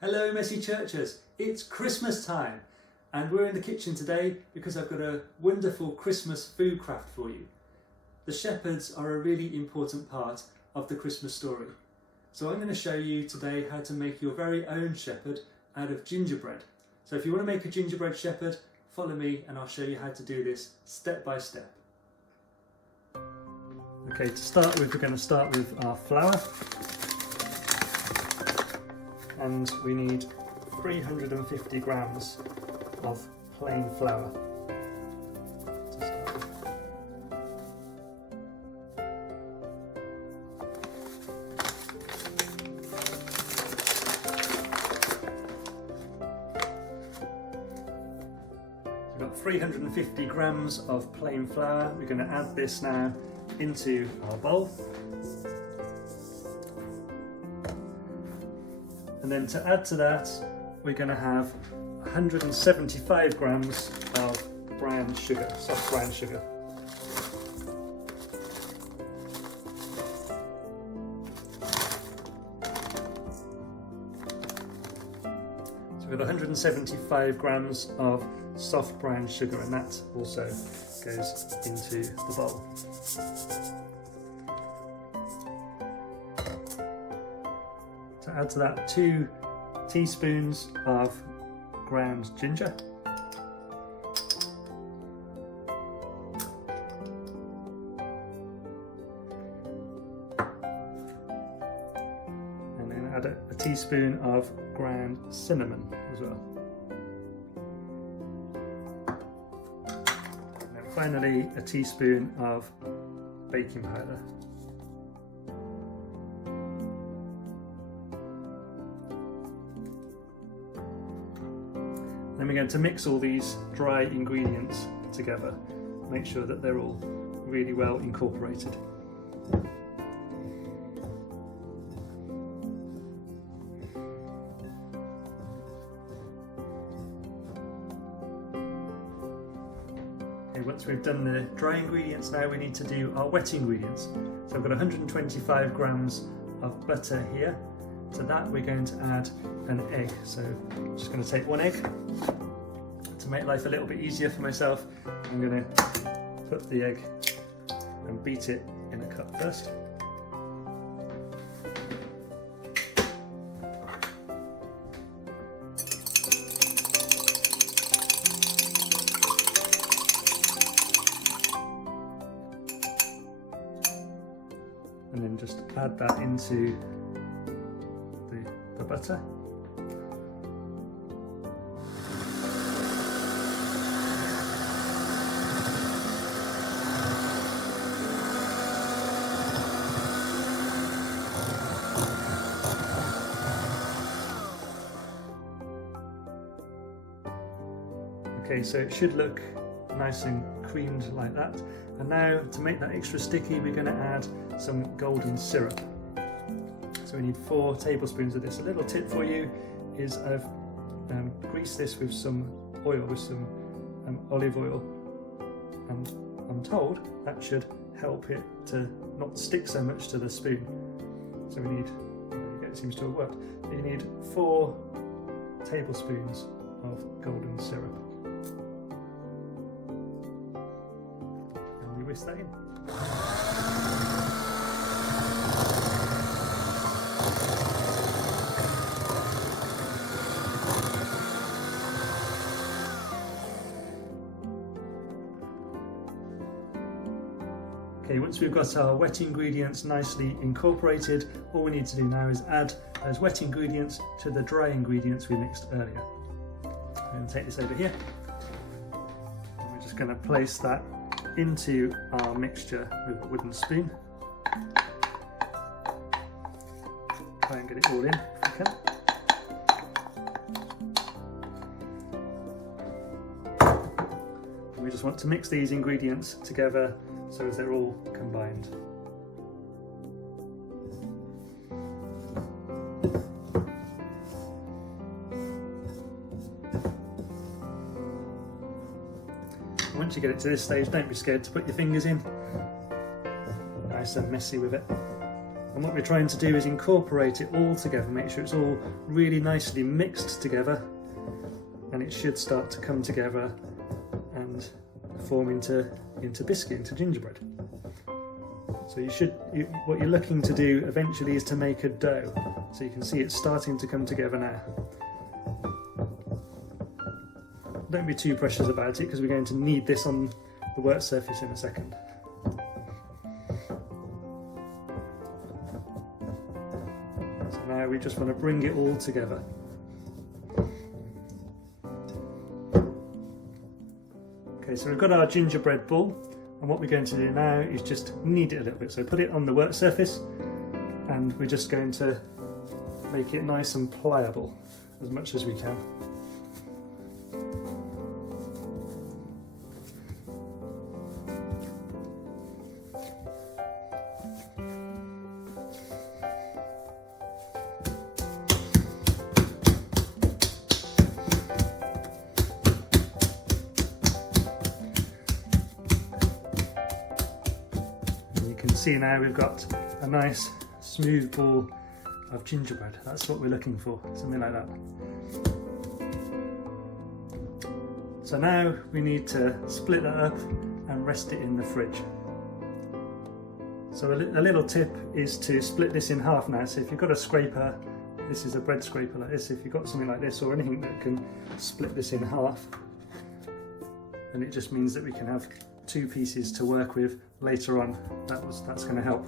Hello Messy Churchers, it's Christmas time and we're in the kitchen today because I've got a wonderful Christmas food craft for you. The shepherds are a really important part of the Christmas story. So I'm going to show you today how to make your very own shepherd out of gingerbread. So if you want to make a gingerbread shepherd, follow me and I'll show you how to do this step by step. Okay, to start with, we're going to start with our flour. And we need 350 grams of plain flour to start with. So we've got 350 grams of plain flour. We're going to add this now into our bowl. And then to add to that, we're going to have 175 grams of brown sugar, soft brown sugar. So we have 175 grams of soft brown sugar, and that also goes into the bowl. To add to that, 2 teaspoons of ground ginger, and then add a teaspoon of ground cinnamon as well. And then finally a teaspoon of baking powder. Then we're going to mix all these dry ingredients together, make sure that they're all really well incorporated. Okay, once we've done the dry ingredients, now we need to do our wet ingredients. So I've got 125 grams of butter here. To that we're going to add an egg. So I'm just going to take 1 egg. To make life a little bit easier for myself, I'm going to put the egg and beat it in a cup first. And then just add that into the butter. Okay, so it should look nice and creamed like that. And now to make that extra sticky, we're going to add some golden syrup. So we need 4 tablespoons of this. A little tip for you is I've greased this with some oil, with some olive oil, and I'm told that should help it to not stick so much to the spoon. So we need, there you go, it seems to have worked. You need 4 tablespoons of golden syrup. And we whisk that in. Okay, once we've got our wet ingredients nicely incorporated, all we need to do now is add those wet ingredients to the dry ingredients we mixed earlier. I'm going to take this over here. And we're just going to place that into our mixture with a wooden spoon. Try and get it all in if we can. And we just want to mix these ingredients together so as they're all combined. Once you get it to this stage, don't be scared to put your fingers in. Nice and messy with it. And what we're trying to do is incorporate it all together, make sure it's all really nicely mixed together, and it should start to come together and form into biscuit, into gingerbread. So what you're looking to do eventually is to make a dough. So you can see it's starting to come together now. Don't be too precious about it because we're going to knead this on the work surface in a second. So now we just want to bring it all together. Okay, so we've got our gingerbread ball, and what we're going to do now is just knead it a little bit. So put it on the work surface, and we're just going to make it nice and pliable as much as we can. See now we've got a nice smooth ball of gingerbread. That's what we're looking for, something like that. So now we need to split that up and rest it in the fridge. So a little tip is to split this in half now. So if you've got a scraper, this is a bread scraper like this, if you've got something like this or anything that can split this in half, then it just means that we can have two pieces to work with later on. That's going to help.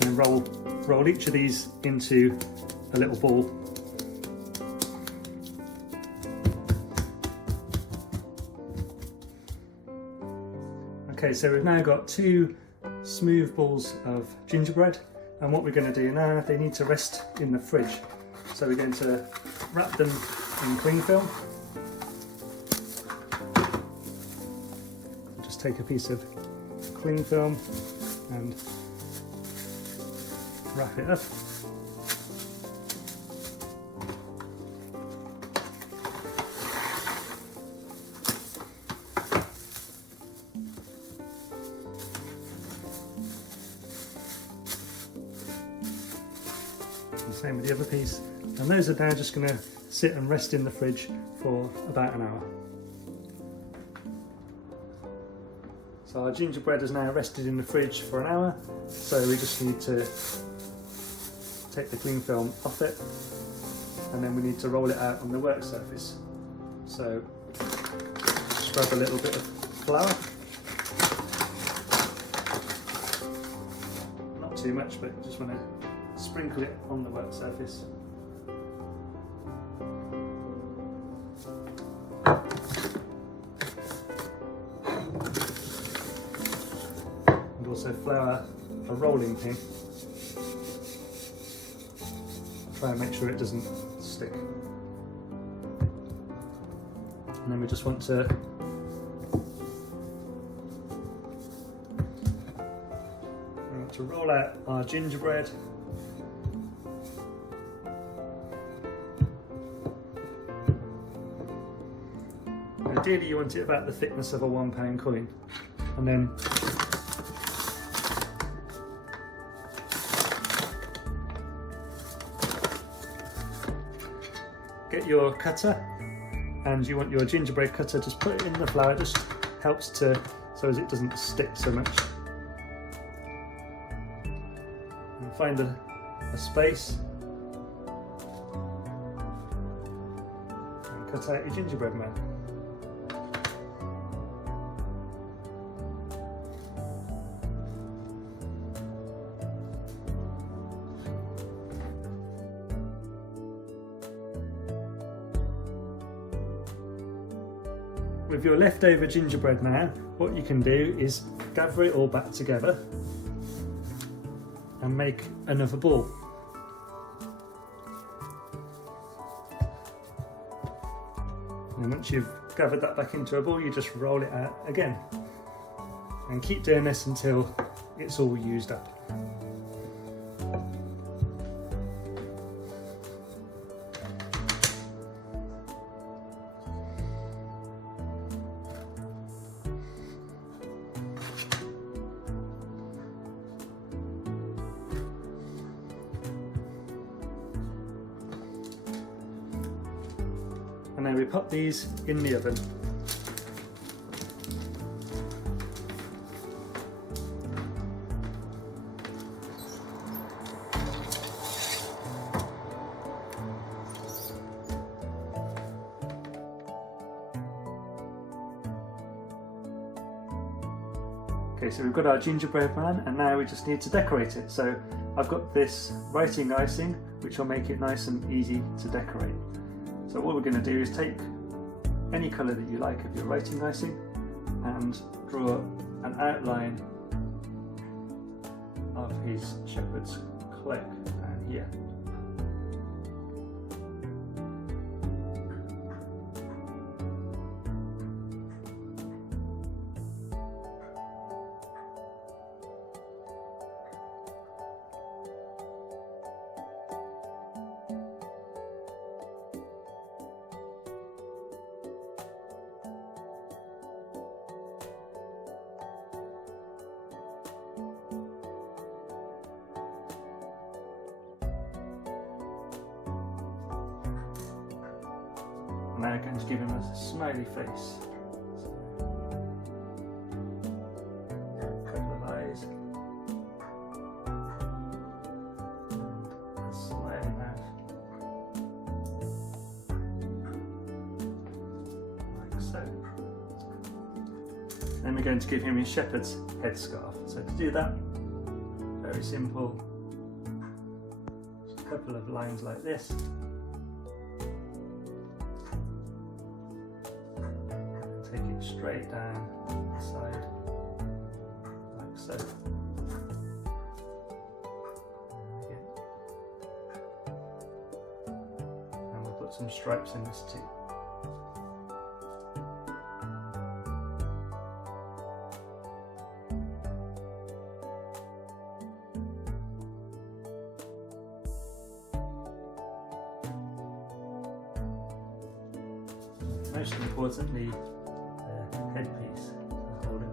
And roll each of these into a little ball. Okay, so we've now got two smooth balls of gingerbread, and what we're going to do now, they need to rest in the fridge. So we're going to wrap them in cling film. Just take a piece of cling film and wrap it up. And same with the other piece. And those are now just going to sit and rest in the fridge for about an hour. So our gingerbread is now rested in the fridge for an hour, so we just need to take the cling film off it, and then we need to roll it out on the work surface. So scrub a little bit of flour, not too much, but just want to sprinkle it on the work surface. Also flour a rolling pin. Try and make sure it doesn't stick. And then we just want to roll out our gingerbread. Ideally you want it about the thickness of a £1 coin, and then get your cutter, and you want your gingerbread cutter, just put it in the flour, it just helps to, so as it doesn't stick so much. And find a space and cut out your gingerbread man. With your leftover gingerbread now, what you can do is gather it all back together and make another ball. And once you've gathered that back into a ball, you just roll it out again. And keep doing this until it's all used up. now we pop these in the oven. Okay, so we've got our gingerbread man, and now we just need to decorate it. So I've got this writing icing, which will make it nice and easy to decorate. So what we're going to do is take any colour that you like of your writing icing and draw an outline of his shepherd's cloak down here. Now I'm going to give him a smiley face. A couple of eyes. And a smiling mouth. Like so. Then we're going to give him his shepherd's headscarf. So to do that, very simple. Just a couple of lines like this. Take it straight down the side, like so. And we'll put some stripes in this too. Most importantly, headpiece to hold it.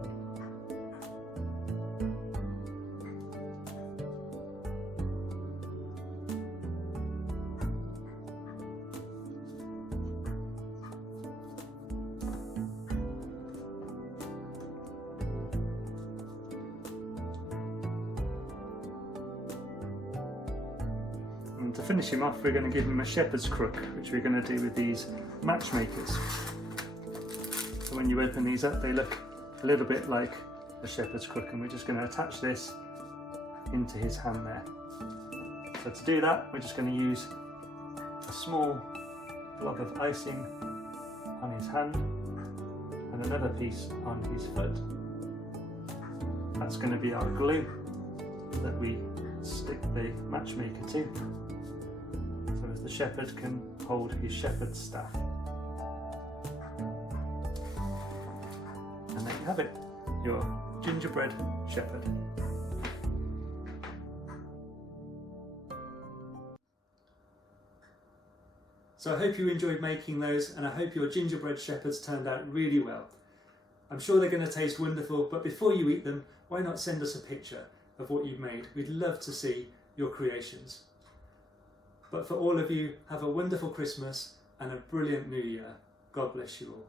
And to finish him off, we're going to give him a shepherd's crook, which we're going to do with these matchmakers. So when you open these up, they look a little bit like a shepherd's crook, and we're just going to attach this into his hand there. So to do that, we're just going to use a small blob of icing on his hand and another piece on his foot. That's going to be our glue that we stick the matchmaker to, so as the shepherd can hold his shepherd's staff. And there you have it, your gingerbread shepherd. So I hope you enjoyed making those, and I hope your gingerbread shepherds turned out really well. I'm sure they're going to taste wonderful, but before you eat them, why not send us a picture of what you've made? We'd love to see your creations. But for all of you, have a wonderful Christmas and a brilliant New Year. God bless you all.